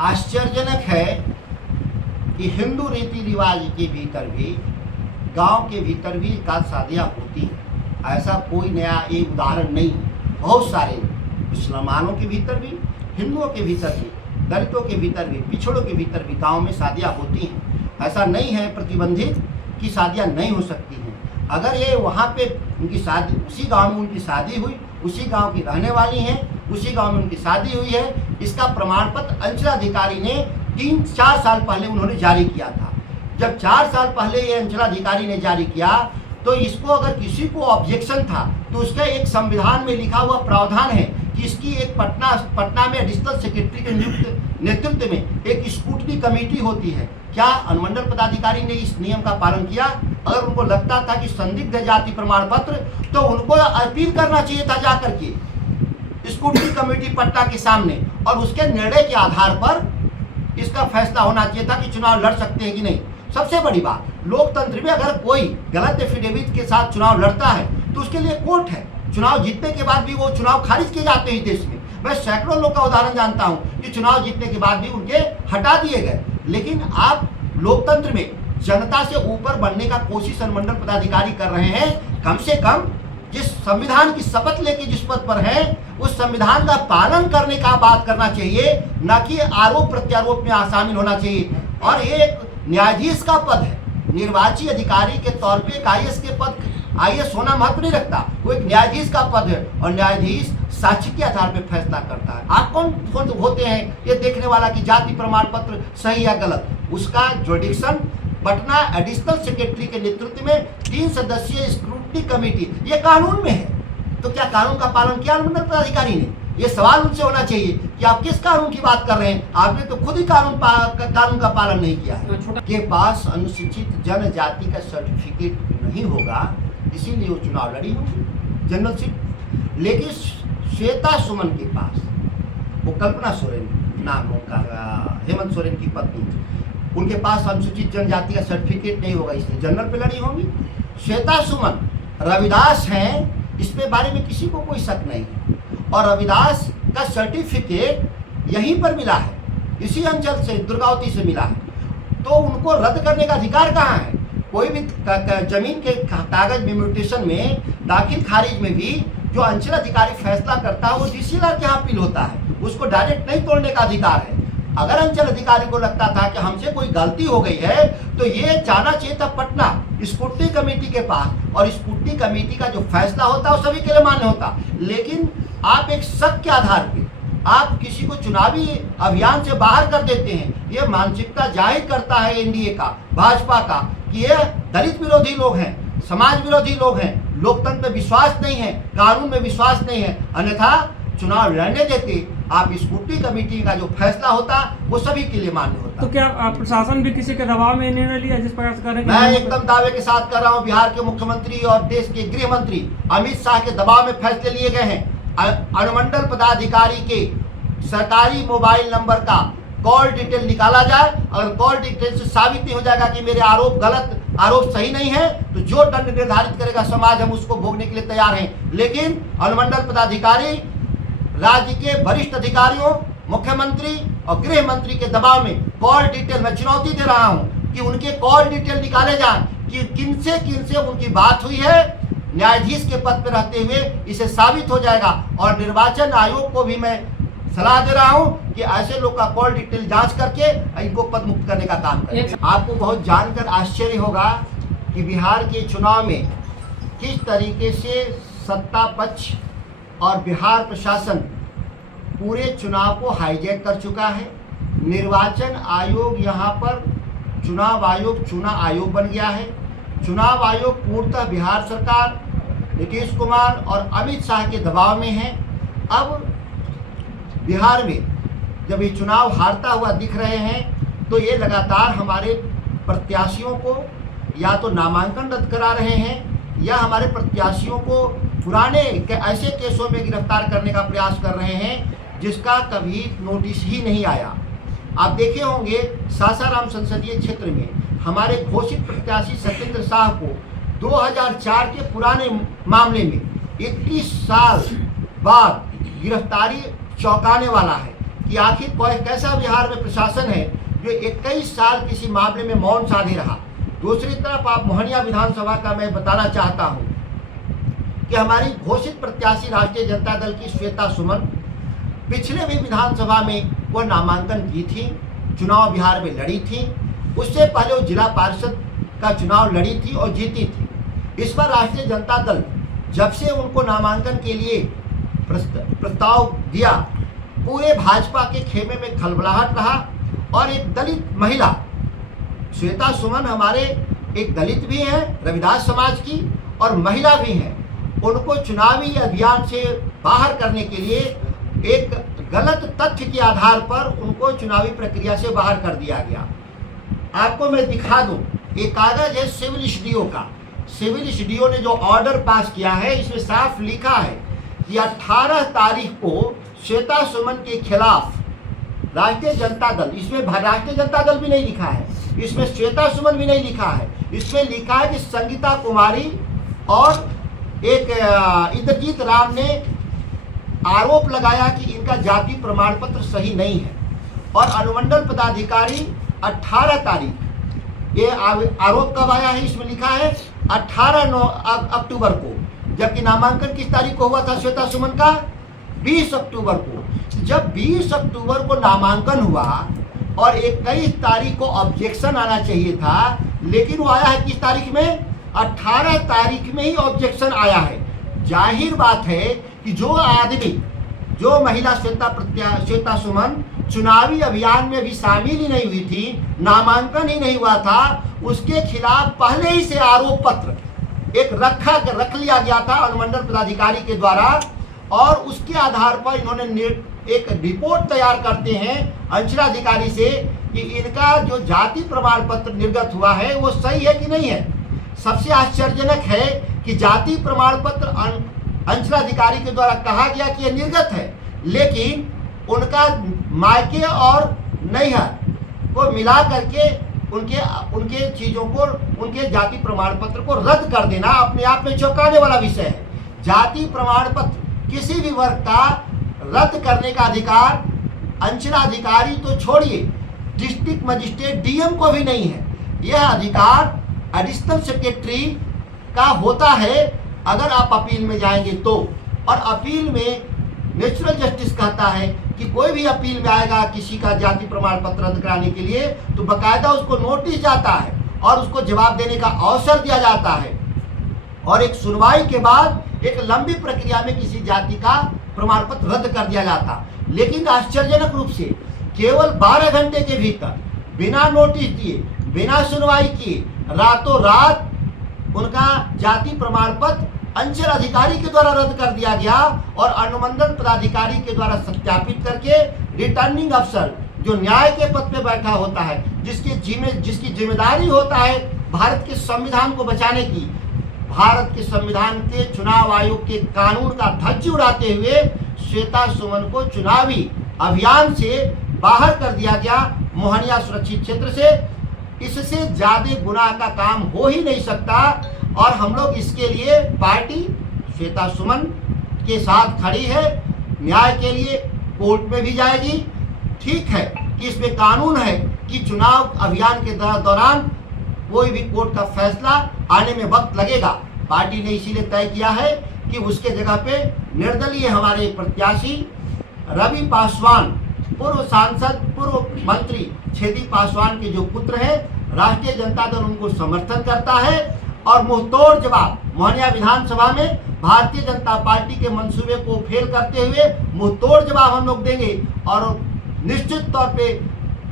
आश्चर्यजनक है कि हिंदू रीति रिवाज के भीतर भी, गांव के भीतर भी एकाध शादियाँ होती हैं। ऐसा कोई नया एक उदाहरण नहीं है। बहुत सारे मुसलमानों के भीतर भी, हिंदुओं के भीतर भी, दलितों के भीतर भी, पिछड़ों के भीतर भी गांव में शादियाँ होती हैं। ऐसा नहीं है प्रतिबंधित कि शादियाँ नहीं हो सकती हैं। अगर ये वहाँ पे उनकी शादी, उसी गांव में उनकी शादी हुई, उसी गांव की रहने वाली हैं, उसी गांव में उनकी शादी हुई है, इसका प्रमाण पत्र अंचलाधिकारी ने 3-4 साल पहले उन्होंने जारी किया था। जब 4 साल पहले ये अंचलाधिकारी ने जारी किया तो इसको अगर किसी को ऑब्जेक्शन था तो उसका एक संविधान में लिखा हुआ प्रावधान है कि इसकी एक पटना में एडिशनल सेक्रेटरी के नियुक्त नेतृत्व में एक स्क्रूटनी कमेटी होती है। क्या अनुमंडल पदाधिकारी ने इस नियम का पालन किया? अगर उनको लगता था कि संदिग्ध जाति प्रमाण पत्र, तो उनको अपील करना चाहिए था जाकर के स्क्रूटनी कमेटी पटना के सामने, और उसके निर्णय के आधार पर इसका फैसला होना चाहिए था कि चुनाव लड़ सकते हैं कि नहीं। सबसे बड़ी बात, लोकतंत्र में अगर कोई गलत एफिडेविट के साथ चुनाव लड़ता है तो उसके लिए कोर्ट है। चुनाव जीतने के बाद भी वो चुनाव खारिज किए जाते हैं देश में। मैं सैकड़ों लोग का उदाहरण जानता हूं कि चुनाव जीतने के बाद भी उनके हटा दिए गए। लेकिन आप लोकतंत्र में जनता से ऊपर बनने का कोशिश अनुमंडल पदाधिकारी कर रहे हैं। कम से कम जिस संविधान की शपथ लेके जिस पद पर है, उस संविधान का पालन करने का बात करना चाहिए, न कि आरोप प्रत्यारोप में शामिल होना चाहिए। और ये एक न्यायाधीश का पद है, निर्वाची अधिकारी के तौर पे एक IAS के पद, IAS होना महत्व नहीं रखता, वो एक न्यायाधीश का पद है, और न्यायाधीश साक्ष्य के आधार पर फैसला करता है। आप कौन होते हैं ये देखने वाला कि जाति प्रमाण पत्र सही या गलत? उसका जुडिक्शन पटना एडिशनल सेक्रेटरी के नेतृत्व में 3 सदस्यीय स्क्रूटनी कमेटी, ये कानून में है। तो क्या कानून का पालन किया अनुमंडल पदाधिकारी ने? ये सवाल उनसे होना चाहिए कि आप किस कानून की बात कर रहे हैं? आपने तो खुद ही कानून का पालन नहीं किया है। के पास अनुसूचित जनजाति का सर्टिफिकेट नहीं होगा, इसीलिए वो चुनाव लड़ी होगी जनरल सीट। लेकिन श्वेता सुमन के पास, वो कल्पना सोरेन नाम उनका, हेमंत सोरेन की पत्नी, उनके पास अनुसूचित जनजाति का सर्टिफिकेट नहीं होगा, इसलिए जनरल पे लड़ी होंगी। श्वेता सुमन रविदास हैं, इस पे बारे में किसी को कोई शक नहीं है। और रविदास का सर्टिफिकेट यहीं पर मिला है, इसी अंचल से, दुर्गावती से मिला है। तो उनको रद्द करने का अधिकार कहाँ है? कोई भी जमीन के कागज में म्यूटेशन में दाखिल खारिज में भी जो अंचल अधिकारी फैसला करता है वो DC के यहाँ अपील होता है, उसको डायरेक्ट नहीं तोड़ने का अधिकार है। अगर अंचल अधिकारी को लगता था कि हमसे कोई गलती हो गई है तो ये जाना चाहिए था पटना स्क्रूटनी कमेटी के पास, और स्क्रूटनी कमेटी का जो फैसला होता है वो सभी के लिए मान्य होता। लेकिन आप एक शक के आधार पे आप किसी को चुनावी अभियान से बाहर कर देते हैं। ये मानसिकता जाहिर करता है NDA का, भाजपा का, कि ये दलित विरोधी लोग हैं, समाज विरोधी लोग हैं, लोकतंत्र में विश्वास नहीं है, कानून में विश्वास नहीं है। अन्यथा चुनाव लड़ने देते, आप स्क्रूटनी कमेटी का जो फैसला होता वो सभी के लिए मान्य होता। तो क्या प्रशासन भी किसी के दबाव में निर्णय लिया जिस प्रकार से कर रहे हैं? मैं एकदम दावे के साथ कर रहा हूँ, बिहार के मुख्यमंत्री और देश के गृह मंत्री अमित शाह के दबाव में फैसले लिए गए हैं। अनुमंडल पदाधिकारी के सरकारी मोबाइल नंबर का कॉल डिटेल निकाला जाए। अगर कॉल डिटेल से साबित नहीं हो जाएगा कि मेरे आरोप गलत, आरोप सही नहीं है, तो जो दंड निर्धारित करेगा समाज, हम उसको भोगने के लिए तैयार हैं। लेकिन अनुमंडल पदाधिकारी राज्य के वरिष्ठ अधिकारियों, मुख्यमंत्री और गृह मंत्री के दबाव में कॉल डिटेल, मैं चुनौती दे रहा हूं कि उनके कॉल डिटेल निकाले जाएं कि किनसे उनकी बात हुई है। न्यायाधीश के पद पर रहते हुए इसे साबित हो जाएगा। और निर्वाचन आयोग को भी मैं सलाह दे रहा हूं कि ऐसे लोग का कॉल डिटेल जांच करके इनको पद मुक्त करने का काम करें। आपको बहुत जानकर आश्चर्य होगा कि बिहार के चुनाव में किस तरीके से सत्ता पक्ष और बिहार प्रशासन पूरे चुनाव को हाईजैक कर चुका है। निर्वाचन आयोग यहाँ पर चुनाव आयोग बन गया है। चुनाव आयोग पूर्णतः बिहार सरकार, नीतीश कुमार और अमित शाह के दबाव में है। अब बिहार में जब ये चुनाव हारता हुआ दिख रहे हैं तो ये लगातार हमारे प्रत्याशियों को या तो नामांकन रद्द करा रहे हैं या हमारे प्रत्याशियों को पुराने ऐसे केसों में गिरफ्तार करने का प्रयास कर रहे हैं जिसका कभी नोटिस ही नहीं आया। आप देखे होंगे सासाराम संसदीय क्षेत्र में हमारे घोषित प्रत्याशी सत्येंद्र शाह को 2004 के पुराने मामले में 21 साल बाद गिरफ्तारी चौंकाने वाला है। कि आखिर कैसा बिहार में प्रशासन है जो 21 साल किसी मामले में मौन साधे रहा। दूसरी तरफ आप मोहनिया विधानसभा का मैं बताना चाहता हूं कि हमारी घोषित प्रत्याशी राष्ट्रीय जनता दल की श्वेता सुमन पिछले भी विधानसभा में वो नामांकन की थी, चुनाव बिहार में लड़ी थी। उससे पहले वो जिला पार्षद का चुनाव लड़ी थी और जीती थी। इस बार राष्ट्रीय जनता दल जब से उनको नामांकन के लिए प्रस्ताव दिया, पूरे भाजपा के खेमे में खलबलाहट रहा। और एक दलित महिला श्वेता सुमन हमारे एक दलित भी हैं, रविदास समाज की, और महिला भी हैं। उनको चुनावी अभियान से बाहर करने के लिए एक गलत तथ्य के आधार पर उनको चुनावी प्रक्रिया से बाहर कर दिया गया। आपको मैं दिखा दूं, एक कागज है सिविल एसडीओ का। सिविल एसडीओ ने जो ऑर्डर पास किया है, इसमें साफ लिखा है कि 18 तारीख को श्वेता सुमन के खिलाफ राष्ट्रीय जनता दल, इसमें राष्ट्रीय जनता दल भी नहीं लिखा है, इसमें श्वेता सुमन भी नहीं लिखा है, इसमें लिखा है कि संगीता कुमारी और एक इंद्रजीत राम ने आरोप लगाया कि इनका जाति प्रमाण पत्र सही नहीं है। और अनुमंडल पदाधिकारी 18 तारीख, ये आरोप कब आया है, इसमें लिखा है 18 अक्टूबर को, जबकि नामांकन किस तारीख को हुआ था श्वेता सुमन का? 20 अक्टूबर को। जब 20 अक्टूबर को नामांकन हुआ और 21 तारीख को ऑब्जेक्शन आना चाहिए था, लेकिन वो आया है किस तारीख में? 18 तारीख में ही ऑब्जेक्शन आया है। जाहिर बात है कि जो आदमी, जो महिला श्वेता सुमन चुनावी अभियान में भी शामिल ही नहीं हुई थी, नामांकन ही नहीं हुआ था, उसके खिलाफ पहले ही से आरोप पत्र एक रख लिया गया था अनुमंडल पदाधिकारी के द्वारा। और उसके आधार पर इन्होंने एक रिपोर्ट तैयार करते हैं अंचलाधिकारी से कि इनका जो जाति प्रमाण पत्र निर्गत हुआ है वो सही है कि नहीं है। सबसे आश्चर्यजनक है कि जाति प्रमाण पत्र अंचलाधिकारी के द्वारा कहा गया कि यह निर्गत है, लेकिन उनका मायके और नैहर को मिला करके उनके चीजों को, उनके जाति प्रमाण पत्र को रद्द कर देना अपने आप में चौंकाने वाला विषय है। जाति प्रमाण पत्र किसी भी वर्ग का रद्द करने का अधिकार अंचलाधिकारी तो छोड़िए, डिस्ट्रिक्ट मजिस्ट्रेट डीएम को भी नहीं है। यह अधिकार एडिशनल सेक्रेटरी का होता है अगर आप अपील में जाएंगे तो। और अपील में नेचुरल जस्टिस कहता है कि कोई भी अपील में आएगा किसी का जाति प्रमाण पत्र रद्द कराने के लिए, तो बकायदा उसको नोटिस जाता है और उसको जवाब देने का अवसर दिया जाता है। और एक सुनवाई के बाद एक लंबी प्रक्रिया में किसी जाति का प्रमाण पत्र रद्द कर दिया जाता। लेकिन आश्चर्यजनक रूप से केवल 12 घंटे के भीतर बिना नोटिस दिए, बिना सुनवाई किए, रातों रात उनका जाति प्रमाण पत्र अंचल अधिकारी के द्वारा रद्द कर दिया गया। और अनुमंडल पदाधिकारी के द्वारा सत्यापित करके रिटर्निंग अफसर जो न्याय के पद पे बैठा होता है, जिसकी जिम्मेदारी होता है भारत के संविधान को बचाने की, भारत के संविधान के चुनाव आयोग के कानून का धज्जी उड़ाते हुए श्वेता सुमन को चुनावी अभियान से बाहर कर दिया गया मोहनिया सुरक्षित क्षेत्र से। इससे ज्यादा गुनाह का काम हो ही नहीं सकता। और हम लोग इसके लिए पार्टी श्वेता सुमन के साथ खड़ी है, न्याय के लिए कोर्ट में भी जाएगी। ठीक है कि इसमें कानून है कि चुनाव अभियान के दौरान कोई भी कोर्ट का फैसला आने में वक्त लगेगा। पार्टी ने इसीलिए तय किया है कि उसके जगह पे निर्दलीय हमारे प्रत्याशी रवि पासवान, पूर्व सांसद, पूर्व मंत्री छेदी पासवान के जो पुत्र हैं, राष्ट्रीय जनता दल उनको समर्थन करता है। और मुंहतोड़ जवाब मोहनिया विधानसभा में भारतीय जनता पार्टी के मंसूबे को फेल करते हुए मुंहतोड़ जवाब हम लोग देंगे और निश्चित तौर पे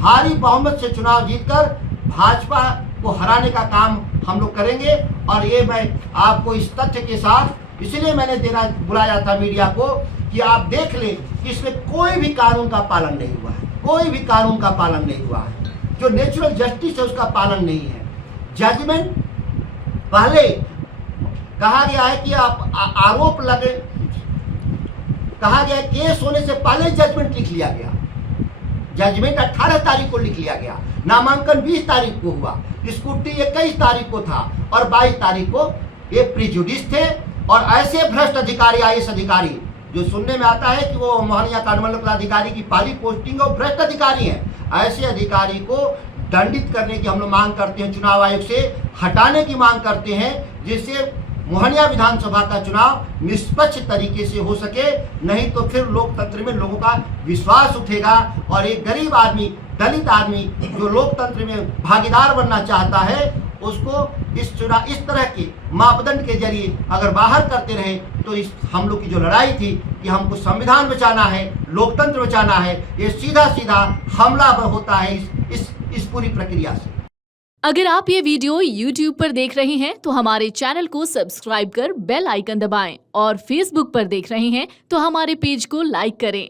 भारी बहुमत से चुनाव जीतकर भाजपा को हराने का काम हम लोग करेंगे। और ये मैं आपको इस तथ्य के साथ इसलिए मैंने बुलाया था मीडिया को कि आप देख लें कि इसमें कोई भी कानून का पालन नहीं हुआ है, कोई भी कानून का पालन नहीं हुआ है। जो नेचुरल जस्टिस है उसका पालन नहीं है। जजमेंट पहले कहा गया है कि आप आरोप लगे, कहा गया केस होने से पहले जजमेंट लिख लिया गया। जजमेंट 18 तारीख को लिख लिया गया, नामांकन 20 तारीख को हुआ, स्कूटी 21 तारीख को था और 22 तारीख को ये प्रिजुडिस थे। और ऐसे भ्रष्ट अधिकारी, आईएएस अधिकारी जो सुनने में आता है कि वो मोहनिया कांडमंडल पदाधिकारी की पहली पोस्टिंग और भ्रष्ट अधिकारी हैं। ऐसे अधिकारी को दंडित करने की हम लोग मांग करते हैं, चुनाव आयोग से हटाने की मांग करते हैं, जिससे मोहनिया विधानसभा का चुनाव निष्पक्ष तरीके से हो सके। नहीं तो फिर लोकतंत्र में लोगों का विश्वास उठेगा और एक गरीब आदमी, दलित आदमी जो लोकतंत्र में भागीदार बनना चाहता है, उसको इस तरह के मापदंड के जरिए अगर बाहर करते रहे तो इस हम लोग की जो लड़ाई थी कि हमको संविधान बचाना है, लोकतंत्र बचाना है, ये सीधा सीधा हमला होता है इस पूरी प्रक्रिया से। अगर आप ये वीडियो YouTube पर देख रहे हैं तो हमारे चैनल को सब्सक्राइब कर बेल आइकन दबाएं और Facebook पर देख रहे हैं तो हमारे पेज को लाइक करें।